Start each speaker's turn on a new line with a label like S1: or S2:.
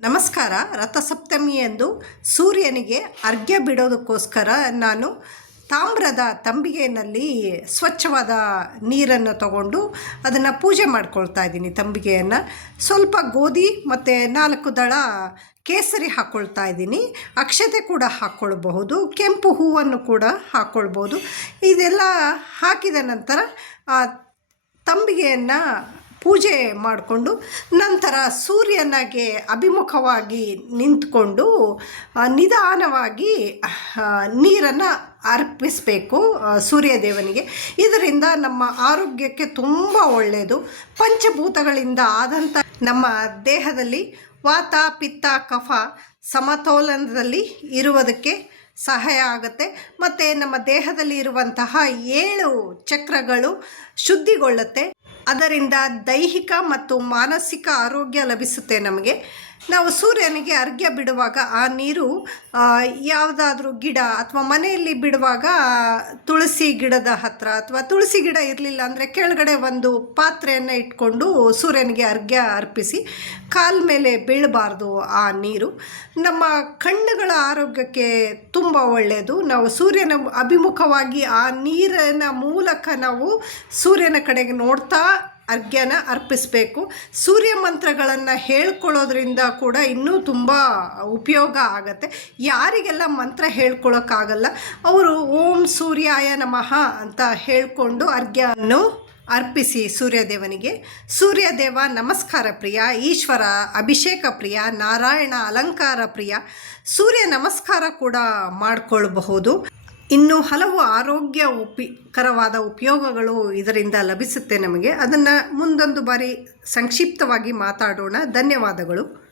S1: ನಮಸ್ಕಾರ. ರಥಸಪ್ತಮಿಯಂದು ಸೂರ್ಯನಿಗೆ ಅರ್ಘ್ಯ ಬಿಡೋದಕ್ಕೋಸ್ಕರ ನಾನು ತಾಮ್ರದ ತಂಬಿಗೆಯಲ್ಲಿ ಸ್ವಚ್ಛವಾದ ನೀರನ್ನು ತಗೊಂಡು ಅದನ್ನು ಪೂಜೆ ಮಾಡ್ಕೊಳ್ತಾ ಇದ್ದೀನಿ ತಂಬಿಗೆಯನ್ನು. ಸ್ವಲ್ಪ ಗೋಧಿ ಮತ್ತು ನಾಲ್ಕು ದಳ ಕೇಸರಿ ಹಾಕ್ಕೊಳ್ತಾ ಇದ್ದೀನಿ. ಅಕ್ಷತೆ ಕೂಡ ಹಾಕ್ಕೊಳ್ಬಹುದು ಕೆಂಪು ಹೂವನ್ನು ಕೂಡ ಹಾಕ್ಕೊಳ್ಬೋದು ಇದೆಲ್ಲ ಹಾಕಿದ ನಂತರ ಆ ತಂಬಿಗೆಯನ್ನು ಪೂಜೆ ಮಾಡಿಕೊಂಡು ನಂತರ ಸೂರ್ಯನಿಗೆ ಅಭಿಮುಖವಾಗಿ ನಿಂತ್ಕೊಂಡು ನಿಧಾನವಾಗಿ ನೀರನ್ನು ಅರ್ಪಿಸಬೇಕು ಸೂರ್ಯದೇವನಿಗೆ. ಇದರಿಂದ ನಮ್ಮ ಆರೋಗ್ಯಕ್ಕೆ ತುಂಬ ಒಳ್ಳೆಯದು ಪಂಚಭೂತಗಳಿಂದ ಆದಂಥ ನಮ್ಮ ದೇಹದಲ್ಲಿ ವಾತ, ಪಿತ್ತ, ಕಫ ಸಮತೋಲನದಲ್ಲಿ ಇರುವುದಕ್ಕೆ ಸಹಾಯ ಆಗುತ್ತೆ. ಮತ್ತು ನಮ್ಮ ದೇಹದಲ್ಲಿ ಇರುವಂತಹ ಏಳು ಚಕ್ರಗಳು ಶುದ್ಧಿಗೊಳ್ಳುತ್ತೆ. ಅದರಿಂದ ದೈಹಿಕ ಮತ್ತು ಮಾನಸಿಕ ಆರೋಗ್ಯ ಲಭಿಸುತ್ತೆ ನಮಗೆ. ನಾವು ಸೂರ್ಯನಿಗೆ ಅರ್ಘ್ಯ ಬಿಡುವಾಗ ಆ ನೀರು ಯಾವುದಾದ್ರೂ ಗಿಡ ಅಥವಾ ಮನೆಯಲ್ಲಿ ಬಿಡುವಾಗ ತುಳಸಿ ಗಿಡದ ಹತ್ರ ಅಥವಾ ತುಳಸಿ ಗಿಡ ಇರಲಿಲ್ಲ ಅಂದರೆ ಕೆಳಗಡೆ ಒಂದು ಪಾತ್ರೆಯನ್ನು ಇಟ್ಕೊಂಡು ಸೂರ್ಯನಿಗೆ ಅರ್ಘ್ಯ ಅರ್ಪಿಸಿ ಕಾಲ ಮೇಲೆ ಬೀಳಬಾರ್ದು ಆ ನೀರು. ನಮ್ಮ ಕಣ್ಣುಗಳ ಆರೋಗ್ಯಕ್ಕೆ ತುಂಬ ಒಳ್ಳೆಯದು ನಾವು ಸೂರ್ಯನ ಅಭಿಮುಖವಾಗಿ ಆ ನೀರಿನ ಮೂಲಕ ನಾವು ಸೂರ್ಯನ ಕಡೆಗೆ ನೋಡ್ತಾ ಅರ್ಘ್ಯನ ಅರ್ಪಿಸಬೇಕು. ಸೂರ್ಯ ಮಂತ್ರಗಳನ್ನು ಹೇಳ್ಕೊಳ್ಳೋದ್ರಿಂದ ಕೂಡ ಇನ್ನೂ ತುಂಬ ಉಪಯೋಗ ಆಗುತ್ತೆ. ಯಾರಿಗೆಲ್ಲ ಮಂತ್ರ ಹೇಳ್ಕೊಳ್ಳೋಕ್ಕಾಗಲ್ಲ ಅವರು ಓಂ ಸೂರ್ಯಾಯ ನಮಃ ಅಂತ ಹೇಳಿಕೊಂಡು ಅರ್ಘ್ಯವನ್ನು ಅರ್ಪಿಸಿ ಸೂರ್ಯದೇವನಿಗೆ. ಸೂರ್ಯದೇವ ನಮಸ್ಕಾರ ಪ್ರಿಯ, ಈಶ್ವರ ಅಭಿಷೇಕ ಪ್ರಿಯ, ನಾರಾಯಣ ಅಲಂಕಾರ ಪ್ರಿಯ. ಸೂರ್ಯ ನಮಸ್ಕಾರ ಕೂಡ ಮಾಡಿಕೊಳ್ಬಹುದು. ಇನ್ನು ಹಲವು ಆರೋಗ್ಯ ಉಪಕರವಾದ ಉಪಯೋಗಗಳು ಇದರಿಂದ ಲಭಿಸುತ್ತೆ ನಮಗೆ. ಅದನ್ನು ಮುಂದೊಂದು ಬಾರಿ ಸಂಕ್ಷಿಪ್ತವಾಗಿ ಮಾತಾಡೋಣ. ಧನ್ಯವಾದಗಳು.